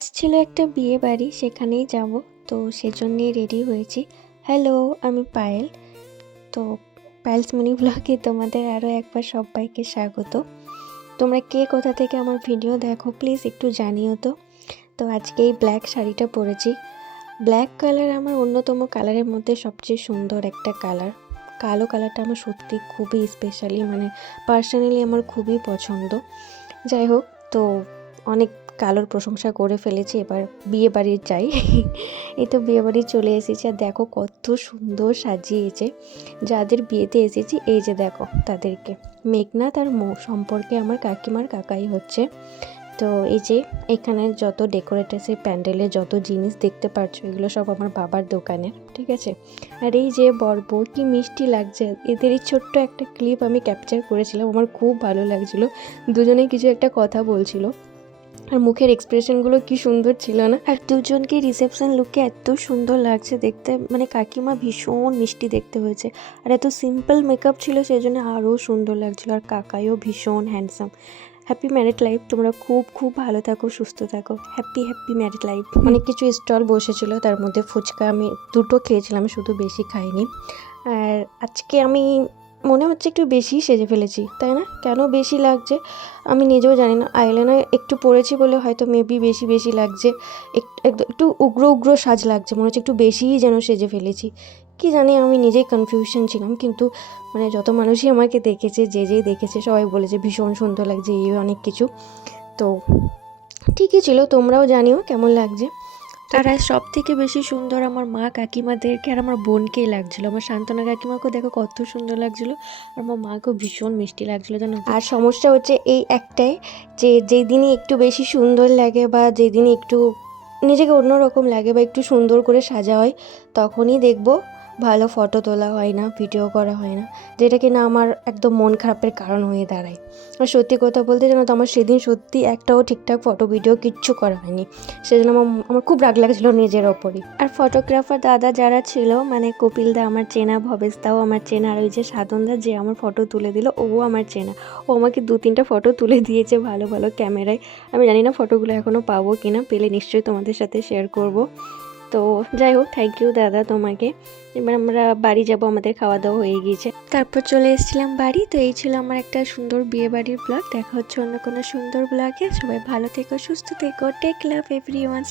ছিল একটা বিয়ে বাড়ি, সেখানেই যাব। তো সেজন্যই রেডি হয়েছি। হ্যালো, আমি পায়েল। তো পায়েলস মিনি ব্লগে তোমাদের আরও একবার সবাইকে স্বাগত। তোমরা কে কোথা থেকে আমার ভিডিও দেখো প্লিজ একটু জানিও তো। তো আজকে এই ব্ল্যাক শাড়িটা পরেছি। ব্ল্যাক কালার আমার অন্যতম কালারের মধ্যে সবচেয়ে সুন্দর একটা কালার। কালো কালারটা আমার সত্যি খুবই স্পেশালি, পার্সোনালি আমার খুবই পছন্দ। যাই হোক, তো অনেক কালোর প্রশংসা করে ফেলেছি, এবার বিয়ে বাড়ির চাই। এই তো বিয়ে বাড়ি চলে এসেছি, আর দেখো কত সুন্দর সাজিয়েছে। যাদের বিয়েতে এসেছি এই যে দেখো তাদেরকে। মেঘনাথ আর মৌ সম্পর্কে আমার কাকিমার কাকাই হচ্ছে। তো এই যে এখানে যত ডেকোরেটার্সের প্যান্ডেলের যত জিনিস দেখতে পাচ্ছ, এগুলো সব আমার বাবার দোকানের, ঠিক আছে। আর এই যে বরবউ কি মিষ্টি লাগছে, এদেরই ছোট্ট একটা ক্লিপ আমি ক্যাপচার করেছিলাম, আমার খুব ভালো লাগছিল। দুজনে কিছু একটা কথা বলছিল, আর মুখের এক্সপ্রেশনগুলো কি সুন্দর ছিল না। আর দুজনকে রিসেপশন লুকে এত সুন্দর লাগছে দেখতে, কাকিমা ভীষণ মিষ্টি দেখতে হয়েছে, আর এত সিম্পল মেকআপ ছিল সেই জন্য আরও সুন্দর লাগছিল। আর কাকাইও ভীষণ হ্যান্ডসাম। হ্যাপি ম্যারিড লাইফ, তোমরা খুব খুব ভালো থাকো, সুস্থ থাকো। Happy happy married life. অনেক কিছু স্টল বসেছিল, তার মধ্যে ফুচকা আমি দুটো খেয়েছিলাম, শুধু বেশি খাইনি। আর আজকে আমি মনে হচ্ছে একটু বেশি সেজে ফেলেছি, তাই না? কেন বেশি লাগছে আমি নিজেও জানি না। আইলাইনার একটু পরেছি বলে হয়তো মেবি বেশি লাগছে। একটু উগ্র উগ্র সাজ লাগছে, মনে হচ্ছে একটু বেশিই যেন সেজে ফেলেছি। কি জানি, আমি নিজেই কনফিউশন ছিলাম। কিন্তু যত মানুষই আমাকে দেখেছে, যে দেখেছে সবাই বলেছে ভীষণ সুন্দর লাগছে, এই অনেক কিছু। তো ঠিকই ছিল, তোমরাও জানিও কেমন লাগছে। আর সব থেকে বেশি সুন্দর আমার মা কাকিমাদেরকে আর আমার বোনকেই লাগছিলো। আমার সান্ত্বনা কাকিমাকেও দেখো কত সুন্দর লাগছিলো, আর আমার মাকেও ভীষণ মিষ্টি লাগছিলো জানো। আর সমস্যা হচ্ছে এই একটাই, যে যেদিনই একটু বেশি সুন্দর লাগে বা যেদিনই একটু নিজেকে অন্যরকম লাগে বা একটু সুন্দর করে সাজা হয়, তখনই দেখবো ভালো ফটো তোলা হয় না, ভিডিও করা হয় না, যেটা কিনা আমার একদম মন খারাপের কারণ হয়ে দাঁড়ায়। আর সত্যি কথা বলতে জানো তো, আমার সেদিন সত্যি একটাও ঠিকঠাক ফটো ভিডিও কিচ্ছু করা হয়নি। সেজন্য আমার খুব রাগ লাগছিলো নিজের ওপরই। আর ফটোগ্রাফার দাদা যারা ছিল, কপিলদা আমার চেনা, ভবেশদাও আমার চেনা, আর ওই যে সাধনদা যে আমার ফটো তুলে দিল, ও আমার চেনা। ও আমাকে 2-3টা ফটো তুলে দিয়েছে ভালো ভালো ক্যামেরায়। আমি জানি না ফটোগুলো এখনও পাবো কিনা, পেলে নিশ্চয়ই তোমাদের সাথে শেয়ার করব। তো যাই হোক, থ্যাংক ইউ দাদা তোমাকে। এবার আমরা বাড়ি যাব, আমাদের খাওয়া দাওয়া হয়ে গিয়েছে, তারপর চলে এসেছিলাম বাড়ি। তো এই ছিল আমার একটা সুন্দর বিয়ে বাড়ির ব্লগ। দেখা হচ্ছে অন্য কোনো সুন্দর ব্লগে। সবাই ভালো থেকো, সুস্থ থেকো, টেক লাভ এভরিওয়ান।